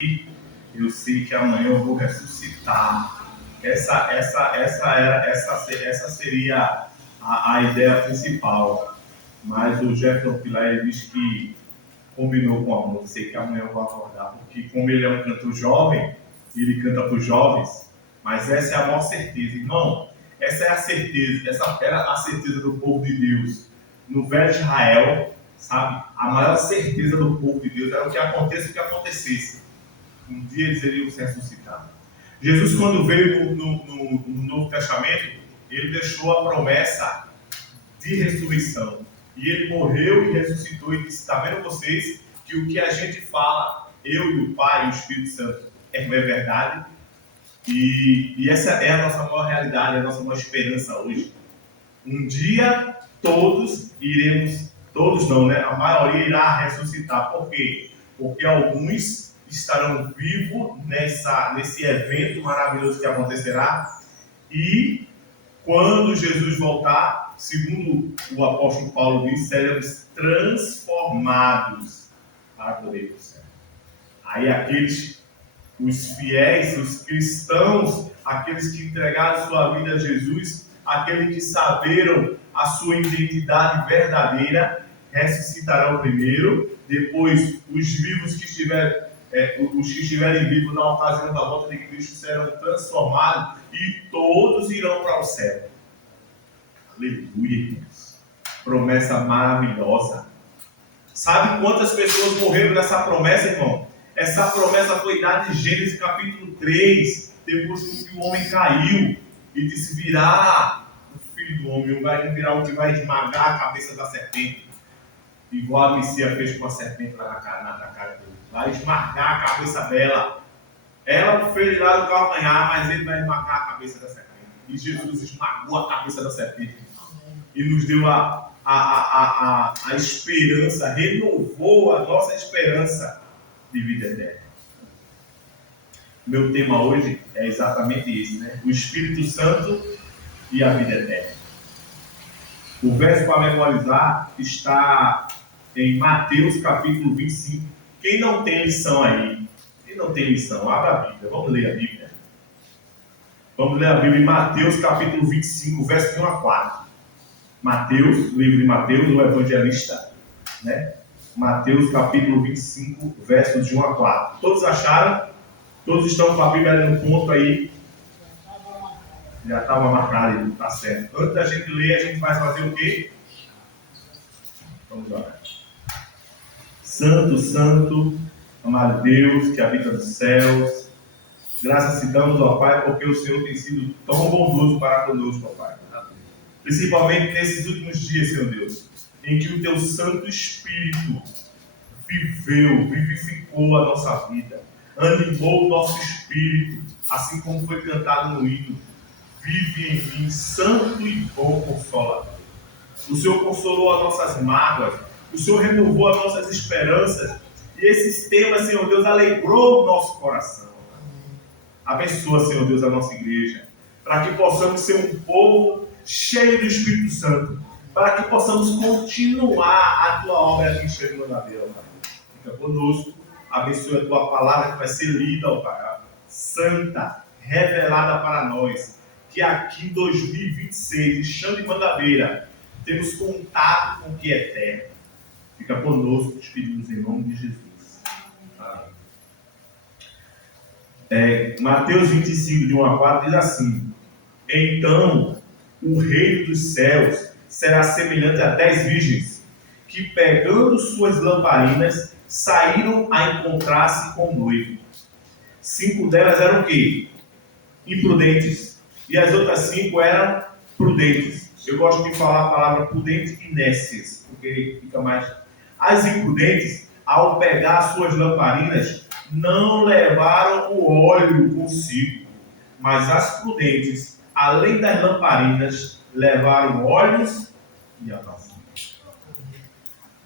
eu sei que amanhã eu vou ressuscitar. Essa seria a ideia principal. Mas o Jefferson Pilar diz que combinou com a moça, sei que amanhã eu vou acordar, porque como ele é um cantor jovem, ele canta para os jovens, mas essa é a maior certeza, irmão. Essa é a certeza, essa era a certeza do povo de Deus no velho Israel, sabe? A maior certeza do povo de Deus era o que aconteça, o que acontecesse. Um dia eles iriam se ressuscitar. Jesus, quando veio no Novo Testamento, ele deixou a promessa de ressurreição. E ele morreu e ressuscitou e disse: está vendo vocês que o que a gente fala, eu e o Pai e o Espírito Santo, é verdade? E essa é a nossa maior realidade, a nossa maior esperança hoje. Um dia todos iremos, todos não, né? A maioria irá ressuscitar. Por quê? Porque alguns estarão vivos nesse evento maravilhoso que acontecerá. E quando Jesus voltar, segundo o apóstolo Paulo diz, seremos transformados para poder ir para o céu. Aí os fiéis, os cristãos, aqueles que entregaram sua vida a Jesus, aqueles que saberam a sua identidade verdadeira, ressuscitarão primeiro, depois os vivos que estiverem, os que estiverem vivos na ocasião da volta de Cristo serão transformados e todos irão para o céu. Aleluia, irmãos. Promessa maravilhosa. Sabe quantas pessoas morreram nessa promessa, irmão? Essa promessa foi dada em Gênesis capítulo 3, depois que o homem caiu e disse: virá o filho do homem, vai virar o que vai esmagar a cabeça da serpente. Igual a Messias fez com a serpente lá na cara dele. Vai esmagar a cabeça dela. Ela fez lá no calcanhar, mas ele vai esmagar a cabeça da serpente. E Jesus esmagou a cabeça da serpente. E nos deu a esperança, renovou a nossa esperança de vida eterna. Meu tema hoje é exatamente esse, né? O Espírito Santo e a vida eterna. O verso para memorizar está em Mateus capítulo 25. Quem não tem lição aí? Quem não tem lição? Abra a Bíblia. Vamos ler a Bíblia. Vamos ler a Bíblia em Mateus capítulo 25, verso de 1 a 4. Mateus, livro de Mateus, o evangelista, né? Mateus capítulo 25, versos de 1 a 4. Todos acharam? Todos estão com a Bíblia ali no ponto aí? Já estava marcado, está certo. Antes da gente ler, a gente vai fazer o quê? Vamos lá. Santo, santo, amado Deus, que habita nos céus, graças te damos, ó Pai, porque o Senhor tem sido tão bondoso para conosco, ó Pai. Principalmente nesses últimos dias, Senhor Deus, em que o Teu Santo Espírito vivificou a nossa vida, animou o nosso espírito, assim como foi cantado no hino: vive em mim, santo e bom Consolador. O Senhor consolou as nossas mágoas, o Senhor renovou as nossas esperanças, e esses temas, Senhor Deus, alegrou o nosso coração. Abençoa, Senhor Deus, a nossa igreja, para que possamos ser um povo cheio do Espírito Santo, para que possamos continuar a Tua obra aqui em Mangabeira, ó Pai. Fica conosco, abençoa a Tua palavra que vai ser lida, ó Pai, santa, revelada para nós, que aqui em 2026, em Chão de Mangabeira, temos contato com o que é eterno. Fica conosco, te pedimos em nome de Jesus. Amém. Mateus 25, de 1 a 4, diz assim: então o reino dos céus será semelhante a 10 virgens, que pegando suas lamparinas, saíram a encontrar-se com o noivo. 5 delas eram o quê? Imprudentes. E as outras 5 eram prudentes. Eu gosto de falar a palavra prudente e nécias, porque fica mais... As imprudentes, ao pegar suas lamparinas, não levaram o óleo consigo. Mas as prudentes, além das lamparinas, levaram óleos e azeite.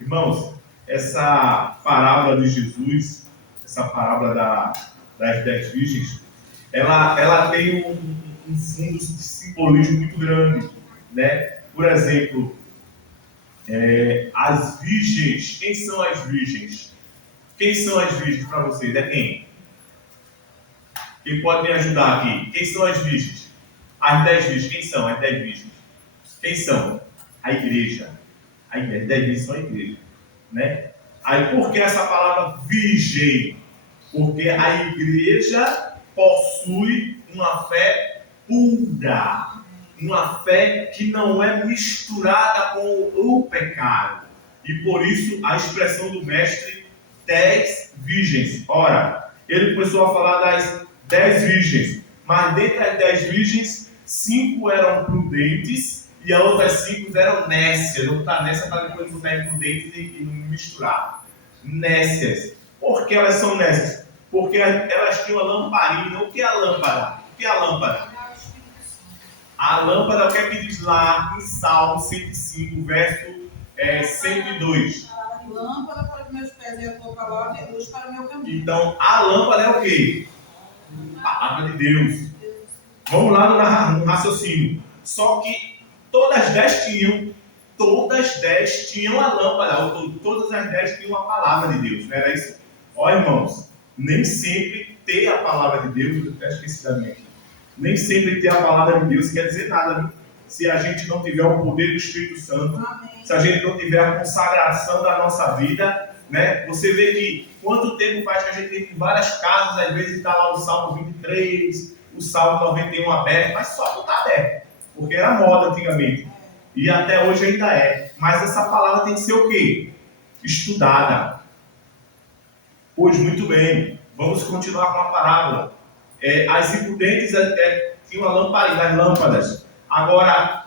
Irmãos, essa parábola de Jesus, essa parábola das 10 virgens, ela tem um fundo de simbolismo muito grande, né? Por exemplo, as virgens. Quem são as virgens? Quem são as virgens para vocês? É quem? Quem pode me ajudar aqui? Quem são as virgens? As 10 virgens. Quem são as 10 virgens? Quem são? A igreja. A igreja. 10 virgens são a igreja. Né? Aí por que essa palavra virgem? Porque a igreja possui uma fé pura. Uma fé que não é misturada com o pecado. E por isso a expressão do mestre 10 virgens. Ora, ele começou a falar das 10 virgens. Mas dentre as 10 virgens, 5 eram prudentes e as outras 5 eram nécias. Vou botar nécia para depois botar prudentes e não misturar. Nécias. Por que elas são nécias? Porque elas tinham a lamparina. O que é a lâmpada? O que é a lâmpada? A lâmpada, o que é que diz lá em Salmo 105, verso 102? Lâmpada para os meus pés e a tua palavra é luz para o meu caminho. Então, a lâmpada é o quê? A palavra de Deus. Vamos lá no raciocínio. Só que todas as 10 tinham a lâmpada, todas as 10 tinham a palavra de Deus, não era isso? Olha, irmãos, nem sempre ter a palavra de Deus, eu até esqueci da minha aqui, nem sempre ter a palavra de Deus quer dizer nada, né? Se a gente não tiver o poder do Espírito Santo, amém, se a gente não tiver a consagração da nossa vida, né? Você vê que quanto tempo faz que a gente tem várias casas, às vezes está lá o Salmo 23, o Salmo 91 aberto, mas só não está aberto, porque era moda antigamente. E até hoje ainda é. Mas essa palavra tem que ser o quê? Estudada. Pois muito bem. Vamos continuar com a parábola. As imprudentes tinham a lamparina, as lâmpadas. Agora,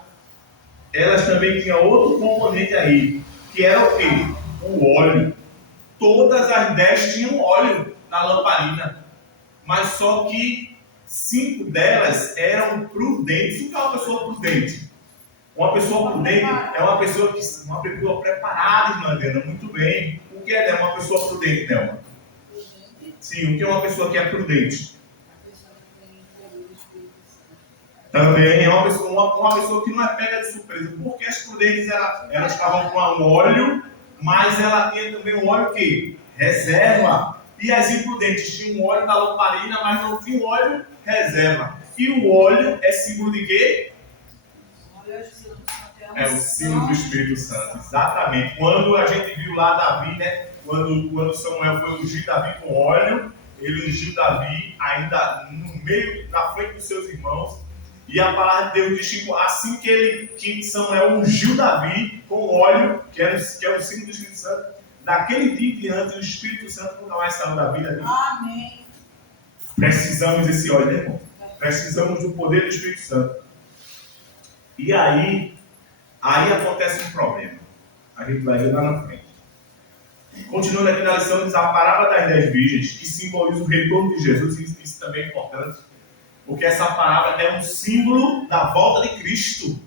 elas também tinham outro componente aí, que era o quê? O óleo. Todas as 10 tinham óleo na lamparina. Mas só que 5 delas eram prudentes. O que é uma pessoa prudente? Uma pessoa prudente é uma pessoa preparada, irmã Helena, muito bem. O que é uma pessoa prudente, Nelma? Sim, o que é uma pessoa que é prudente? Também é uma pessoa que não é pega de surpresa. Porque as prudentes elas estavam com um óleo, mas ela tinha também um óleo que? Reserva. E as imprudentes tinham um óleo da lamparina, mas não tinham óleo reserva. E o óleo é símbolo de quê? É o símbolo do Espírito Santo, exatamente. Quando a gente viu lá Davi, né? Quando Samuel foi ungir Davi com óleo, ele ungiu Davi ainda no meio, na frente dos seus irmãos. E a palavra de Deus diz que assim que Samuel ungiu Davi com óleo, que é o símbolo do Espírito Santo, daquele dia em diante o Espírito Santo nunca mais saiu da vida dele. Amém. Precisamos desse óleo, né, irmão? Precisamos do poder do Espírito Santo. E aí acontece um problema. A gente vai ver lá na frente. Continuando aqui na lição, diz a parábola das 10 virgens, que simboliza o retorno de Jesus. Isso também é importante, porque essa parábola é um símbolo da volta de Cristo.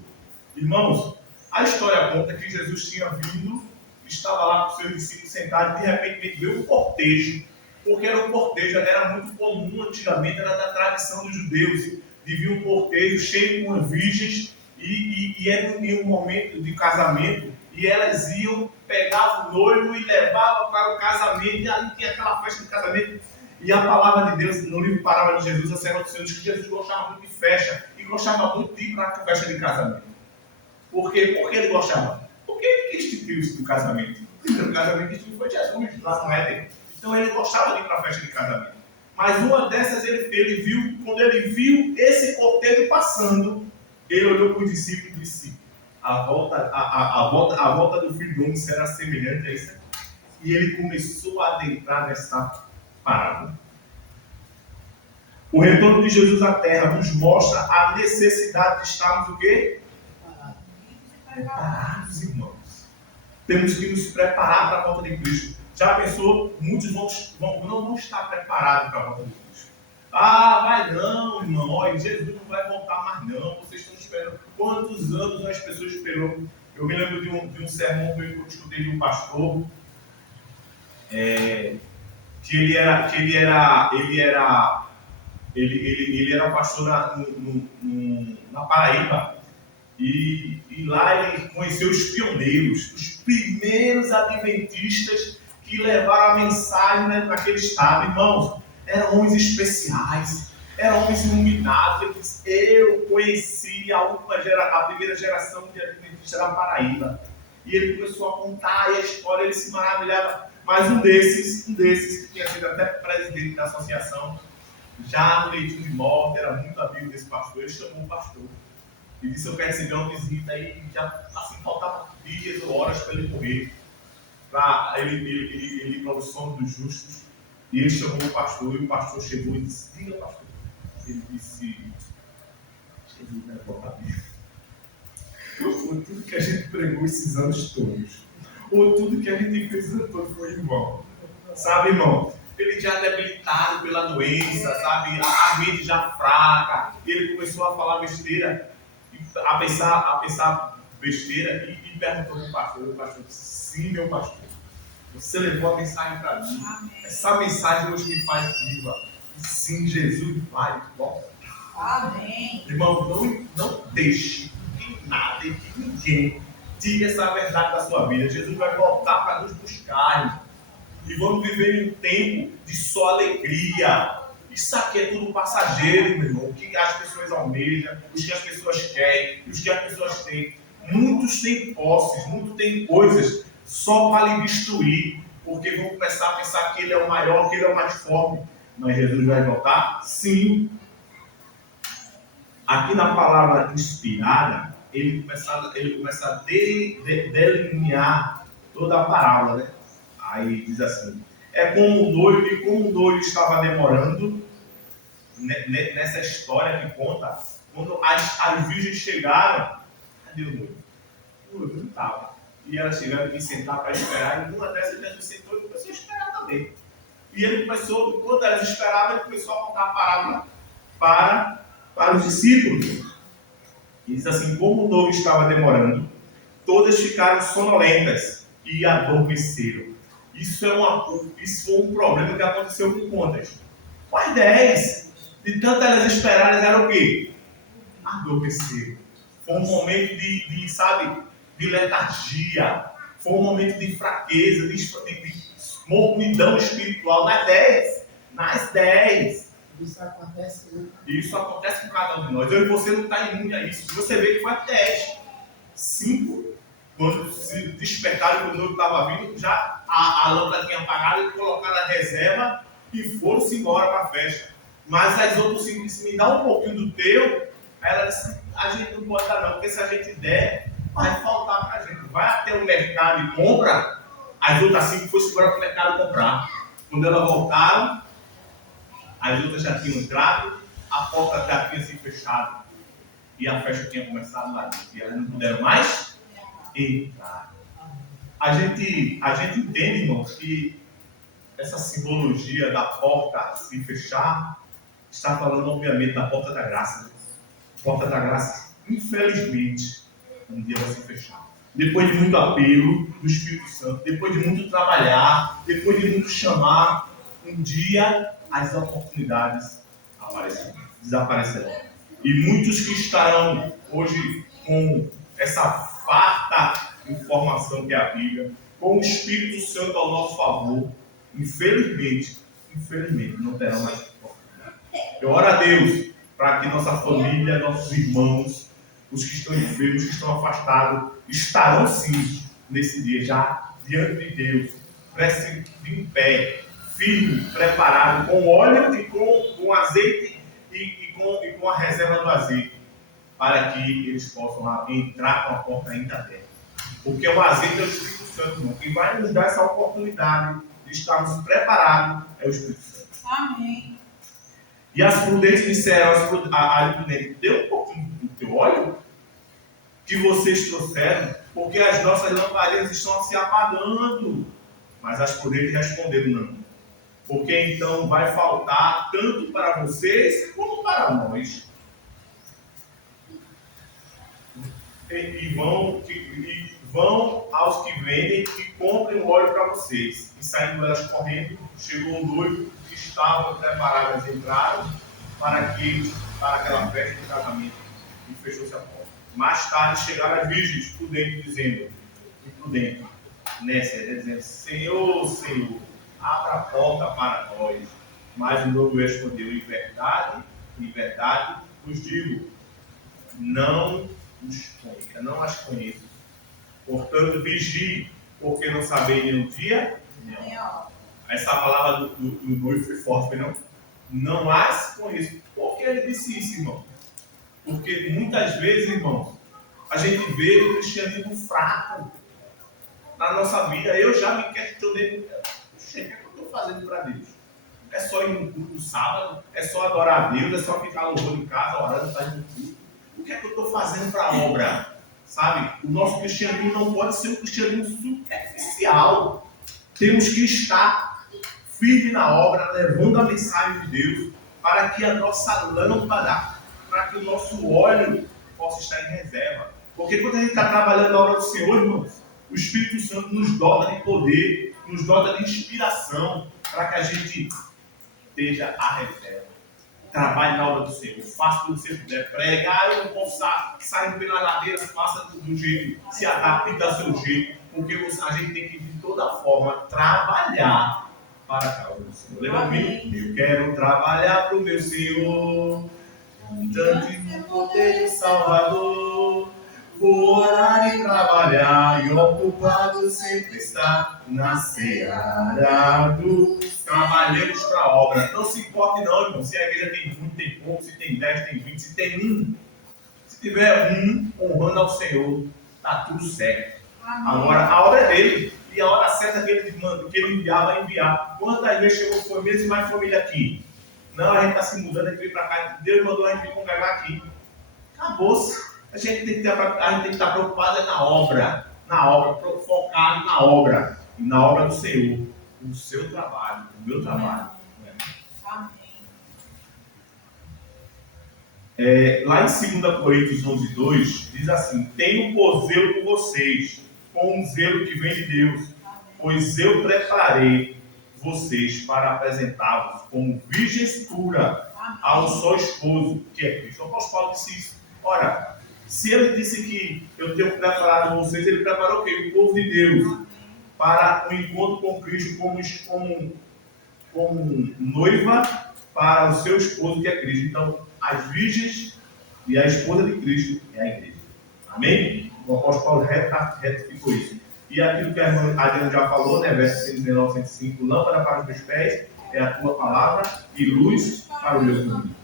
Irmãos, a história conta que Jesus tinha vindo, estava lá com seus discípulos sentados, e de repente veio um cortejo, porque era um cortejo, era muito comum antigamente, era da tradição dos judeus, de vir um cortejo cheio com virgens, e era em um momento de casamento, e elas iam, pegavam o noivo e levavam para o casamento, e ali tinha aquela festa de casamento. E a palavra de Deus, no livro Parábola de Jesus, a Serva do Senhor, diz que Jesus gostava muito de festa, e gostava muito de ir para a festa de casamento. Por quê? Por que ele gostava? Porque ele quis instituir isso do casamento. O casamento que instituiu foi Jesus, lá no Éden. Então ele gostava de ir para a festa de casamento. Mas uma dessas ele viu, quando ele viu esse cortejo passando, ele olhou para os discípulos e disse: a volta do Filho do Homem será semelhante a isso. E ele começou a adentrar nessa parábola. O retorno de Jesus à Terra nos mostra a necessidade de estarmos o quê? Preparados, irmãos. Temos que nos preparar para a volta de Cristo. Já pensou? Muitos não vão estar preparados para a volta de Cristo. Ah, vai não, irmão. Olha, Jesus não vai voltar mais não. Vocês estão esperando. Quantos anos as pessoas esperou? Eu me lembro de um sermão que eu escutei de um pastor, que ele era pastor na Paraíba. E lá ele conheceu os pioneiros, os primeiros adventistas que levaram a mensagem naquele estado. Irmãos, eram homens especiais, eram homens iluminados. Ele disse: eu conheci a primeira geração de adventistas da Paraíba. E ele começou a contar, e a história, ele se maravilhava. Mas um desses, que tinha sido até presidente da associação, já no leitinho de morte, era muito amigo desse pastor, ele chamou o pastor e disse: eu quero receber uma visita. E já assim, faltavam dias ou horas para ele morrer, para ele ir para o sono dos justos. E ele chamou o pastor, e o pastor chegou e disse: diga, pastor. Ele disse: Jesus vai voltar mesmo. Ou tudo que a gente pregou esses anos todos, ou tudo que a gente fez esses anos todos foi em vão. Sabe, irmão? Ele já debilitado pela doença, sabe? A mente já fraca. Ele começou a falar besteira, a pensar besteira, e perguntou para o pastor. O pastor disse: sim, meu pastor. Você levou a mensagem para mim. Amém. Essa mensagem hoje me faz viva. E sim, Jesus vai voltar. Amém. Irmão, não deixe que nada e que ninguém tire essa verdade da sua vida. Jesus vai voltar para nos buscar. E vamos viver em um tempo de só alegria. Isso aqui é tudo passageiro, meu irmão. O que as pessoas almejam, os que as pessoas querem, os que as pessoas têm. Muitos têm posses, muitos têm coisas só para lhe destruir, porque vão começar a pensar que ele é o maior, que ele é o mais forte. Mas Jesus vai voltar? Sim. Aqui na palavra inspirada, ele começa a delinear toda a parábola, né? Aí diz assim: é como o noivo estava demorando, nessa história que conta, quando as virgens chegaram, cadê o noivo? O noivo não estava. E elas tiveram que sentar para esperar, e uma dessas Jesus sentou e começou a esperar também. E ele começou, enquanto elas esperavam, ele começou a contar a parábola para os discípulos. E diz assim: como o noivo estava demorando, todas ficaram sonolentas e adormeceram. Isso foi um problema que aconteceu com quantas? Com as 10. De tanto elas esperarem, era o quê? Adormeceram. Foi um momento de letargia. Foi um momento de fraqueza, de mornidão espiritual nas 10. Nas 10. Isso acontece com cada um de nós. Eu e você não está imune a isso. Você vê que foi a 10. 5, quando se despertaram que o noivo estava vindo, já a lâmpada tinha apagado e colocaram a reserva e foram-se embora para a festa. Mas as outras 5 disseram: me dá um pouquinho do teu. Aí ela disse: a gente não pode dar não, porque se a gente der, vai faltar para a gente. Vai até o mercado e compra. As outras 5 foram embora para o mercado comprar. Quando elas voltaram, as outras já tinham entrado, a porta já tinha se fechado e a festa tinha começado lá dentro. E elas não puderam mais entrar. A gente entende, irmãos, que essa simbologia da porta se fechar está falando, obviamente, da porta da graça. A porta da graça, infelizmente, um dia vai se fechar. Depois de muito apelo do Espírito Santo, depois de muito trabalhar, depois de muito chamar, um dia as oportunidades desaparecerão. E muitos que estarão hoje com essa farta informação que é a Bíblia, com o Espírito Santo ao nosso favor, infelizmente, não terão mais oportunidade. Eu oro a Deus para que nossa família, nossos irmãos, os que estão enfermos, que estão afastados, estarão sim nesse dia já diante de Deus, em pé, firme, preparado, com óleo e com azeite e com a reserva do azeite, para que eles possam entrar com a porta ainda aberta. Porque o azeite é o Espírito Santo, irmão. Quem vai nos dar essa oportunidade de estarmos preparados é o Espírito Santo. Amém. E as prudentes disseram a imprudente: dê um pouquinho do teu óleo que vocês trouxeram, porque as nossas lamparinas estão se apagando. Mas as prudentes responderam: não, porque então vai faltar tanto para vocês como para nós. E vão aos que vendem e comprem o óleo para vocês. E saindo elas correndo, chegou o noivo, que estavam preparadas, entraram para aquela festa de casamento, e fechou-se a porta. Mais tarde chegaram as virgens, prudente, dizendo: Senhor, abra a porta para nós. Mas o noivo respondeu: em verdade Em verdade, vos digo, não as conheço. Portanto, vigie, porque não sabeis nem o dia, nem a hora. Essa palavra do noivo foi forte, não? Não as conheço. Por que ele disse isso, irmão? Porque muitas vezes, irmãos, a gente vê o cristianismo fraco na nossa vida. Eu já me questionei, o que é que eu estou fazendo para Deus? É só ir no culto sábado? É só adorar a Deus? É só ficar louvando em casa, orando, fazendo culto? O que é que eu estou fazendo para a obra? Sabe? O nosso cristianismo não pode ser um cristianismo superficial. Temos que estar firme na obra, levando a mensagem de Deus, para que a nossa lâmpada, para que o nosso óleo possa estar em reserva. Porque quando a gente está trabalhando na obra do Senhor, irmãos, o Espírito Santo nos dota de poder, nos dota de inspiração, para que a gente esteja a reserva. Trabalhe na obra do Senhor, faça tudo que você puder. Pregar, eu não posso sair pela ladeira, faça do jeito, se adapte do seu jeito, porque a gente tem que, de toda forma, trabalhar para a causa do Senhor. Lembra comigo? Eu quero trabalhar para o meu Senhor, tanto no poder de Salvador. Vou orar e trabalhar, e ocupado sempre está na seara dos trabalheiros para a obra. Não se importe não, irmão, se a igreja tem muito, tem pouco, se tem 10, tem 20, se tem um. Se tiver um honrando ao Senhor, está tudo certo. Amém. Agora, a obra é dele, e a hora certa que ele enviar, vai enviar. Quantas vezes chegou foi mesmo mais família aqui? Não, a gente está se mudando, a gente veio para cá, Deus mandou a gente vir congregar aqui. Acabou-se. A gente tem que estar preocupado na obra, focado na obra, e na obra do Senhor, o seu trabalho, o meu trabalho. Lá em 2 Coríntios 11:2, diz assim: tenho por zelo por vocês, com um zelo que vem de Deus, pois eu preparei vocês para apresentá-los como virgens puras ao só esposo, que é Cristo. O apóstolo Paulo disse isso. Ora, se ele disse que eu tenho preparado vocês, ele preparou o quê? O povo de Deus para o encontro com Cristo como noiva para o seu esposo, que é Cristo. Então, as virgens e a esposa de Cristo é a igreja. Amém? O apóstolo Paulo retificou isso. E aquilo que a irmã Adriana já falou, né? Verso 119, 105, lâmpada para os meus pés é a tua palavra e luz para o meu caminho.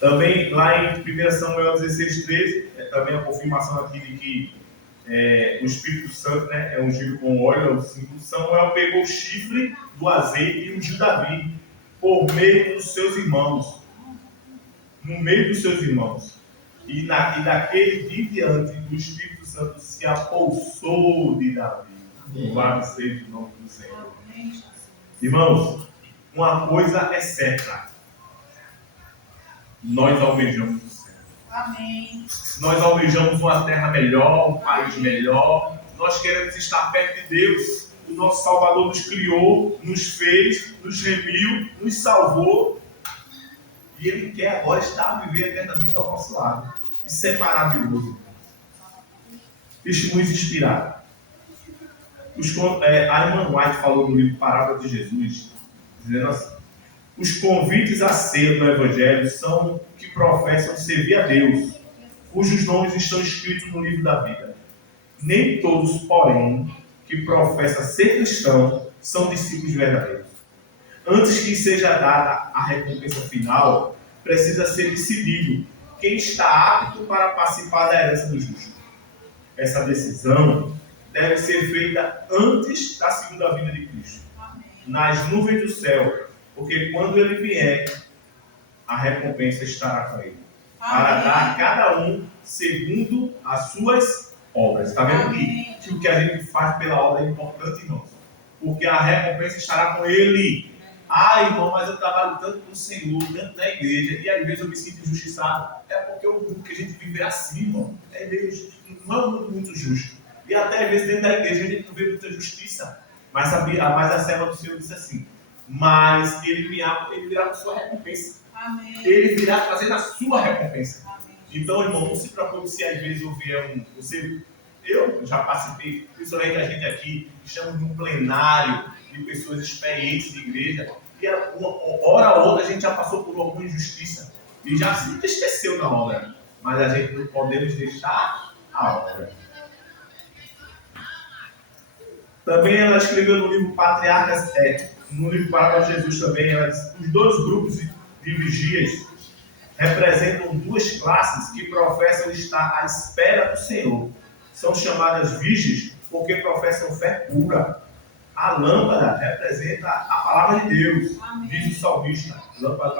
Também, lá em 1 Samuel 16:13, também a confirmação aqui de que o Espírito Santo, né, é ungido com óleo, é o símbolo. Samuel pegou o chifre do azeite e ungiu Davi por meio dos seus irmãos. No meio dos seus irmãos. E daquele dia em diante, o Espírito Santo se apossou de Davi. Louvado seja o nome do Senhor. Irmãos, uma coisa é certa. Nós almejamos o céu. Amém. Nós almejamos uma terra melhor, um país melhor. Nós queremos estar perto de Deus. O nosso Salvador nos criou, nos fez, nos remiu, nos salvou. E Ele quer agora estar a viver eternamente ao nosso lado. Isso é maravilhoso. Testemunhos inspirados. A irmã White falou no livro Parábola de Jesus, dizendo assim: os convites à ceia do Evangelho são que professam servir a Deus, cujos nomes estão escritos no livro da vida. Nem todos, porém, que professam ser cristãos são discípulos verdadeiros. Antes que seja dada a recompensa final, precisa ser decidido quem está apto para participar da herança do justo. Essa decisão deve ser feita antes da segunda vinda de Cristo, nas nuvens do céu, porque quando Ele vier, a recompensa estará com Ele, para dar a cada um segundo as suas obras. Está vendo que o que a gente faz pela obra é importante, irmãos? Porque a recompensa estará com Ele. Ah, irmão, mas eu trabalho tanto com o Senhor, tanto na igreja, e às vezes eu me sinto injustiçado. É porque o mundo que a gente vive é assim, irmão. Não é um mundo muito justo. E até às vezes dentro da igreja a gente não vê muita justiça. Mas a serva do Senhor disse assim: mas Ele virá com a sua recompensa. Amém. Ele virá trazendo a sua recompensa. Amém. Então, irmão, não se preocupe se às vezes eu vier eu já participei, principalmente a gente aqui, estamos num plenário de pessoas experientes de igreja, e uma hora ou outra a gente já passou passou por alguma injustiça e já se entristeceu na obra. Mas a gente não podemos deixar a obra. Também ela escreveu no livro Patriarcas, no livro Palavra de Jesus também, ela diz, os dois grupos de vigias representam duas classes que professam estar à espera do Senhor. São chamadas virgens porque professam fé pura. A lâmpada representa a palavra de Deus, diz o salmista. Lâmpada